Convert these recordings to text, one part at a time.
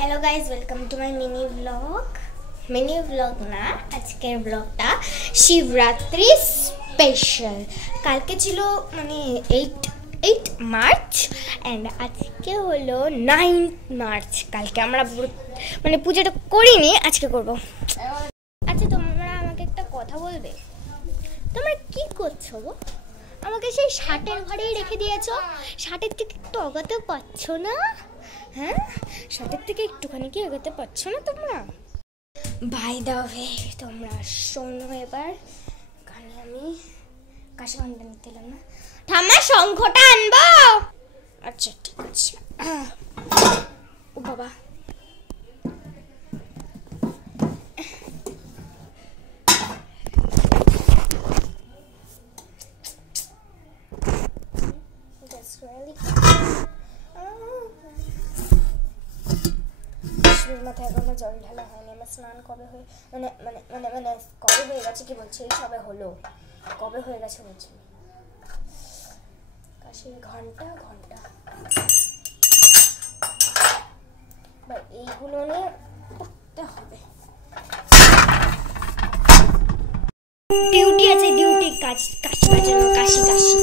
Hello guys welcome to my mini vlog ना आजकेर ब्लगटा Shivratri special कल के छिलो माने 8 मार्च एंड आज के हलो 9 मार्च कल के आमरा माने पूजाटा करिनी आज के करब। अच्छा तोमरा आमाके एकटा कथा बोलबे तोमरा की करछो गो আমাকে সেই শার্টের ঘরেই রেখে দিয়েছো শার্টের থেকে একটু আগাতে পারছো না হ্যাঁ শার্টের থেকে একটুখানি কি আগাতে পারছো না তোমরা বাই দা ওয়ে তোমরা শোনো এবার গানে আমি কাশি ঘন্টা নিতে এলাম না ঠাম্মা শঙ্খটা আনবো আচ্ছা ঠিক আছে ও বাবা মাথায় এখনো জল ঢালা হয়নি আমার স্নান কবে হয়ে মানে মানে মানে মানে কবে হয়ে গেছে কি বলছে এই সবে হলো কবে হয়ে গেছে বলছি কাশির ঘন্টা বা এইগুলো নিয়ে করতে হবে ডিউটি আছে ডিউটি কাশি বাজানো কাশি কাশি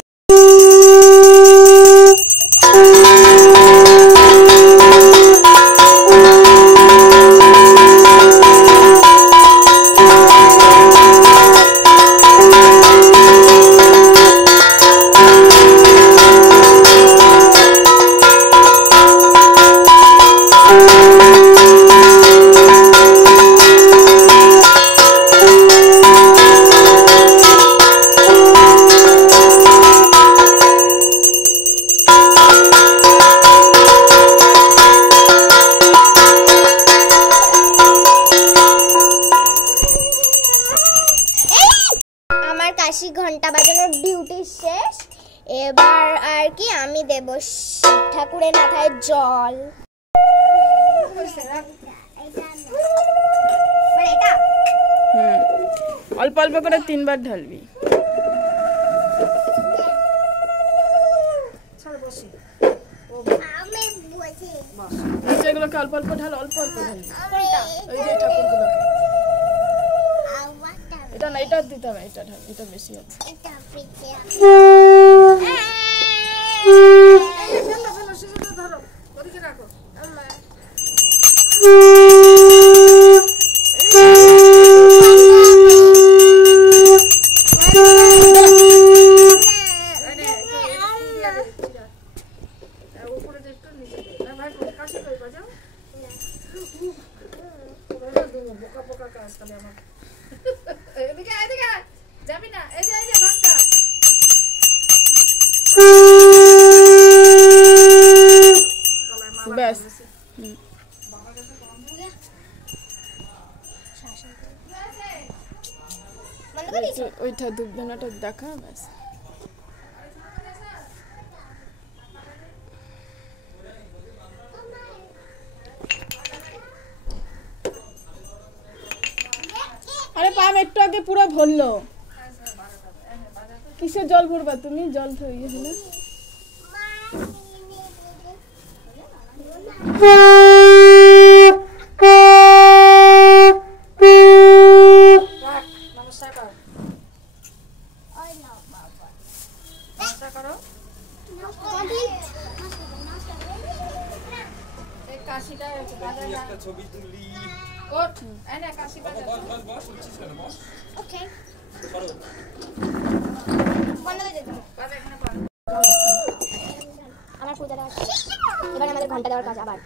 ঘন্টা বাজানোর ডিউটি শেষ এবার আর কি আমি দেব শিব ঠাকুরের মাথায় জল অল্প অল্প করে 3 বার ঢালবি এগুলোকে অল্প অল্প ঢাল অল্প অল্প ঢালবি ওই যে ঠাকুরগুলোকে এটা না এটা দিতে হবে এটা ঢাল এটা বেশি আছে ধরো ওদিকে রাখো ব্যাস ওইটা ধূপদানাটা দেখা ব্যাস আরে পাম একটু আগে পুরো ভরলো কিসে জল ভরবা তুমি জল তো ইয়ে হলো আমার পূজাটা এবার আমাদের ঘন্টা দেওয়ার কাজ আবার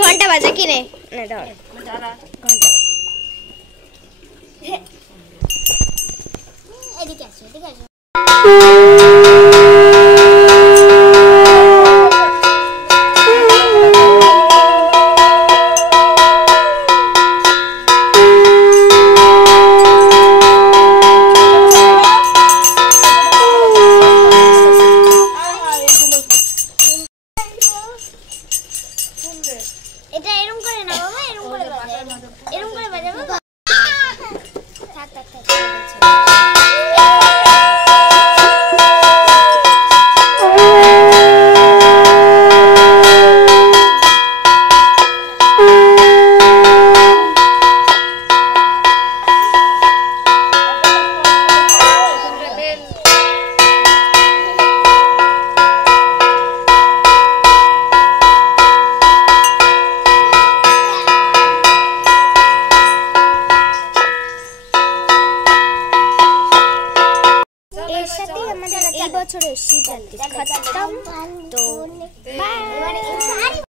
ঘন্টা বাজে কি নে না ধর ঘন্টা বাজে এদিকে আসো এটা এরকম করে না বাবা এরকম করে বাজাবো থাক থাক থাক এই বছরের শিবরাত্রি খতম তো বাই।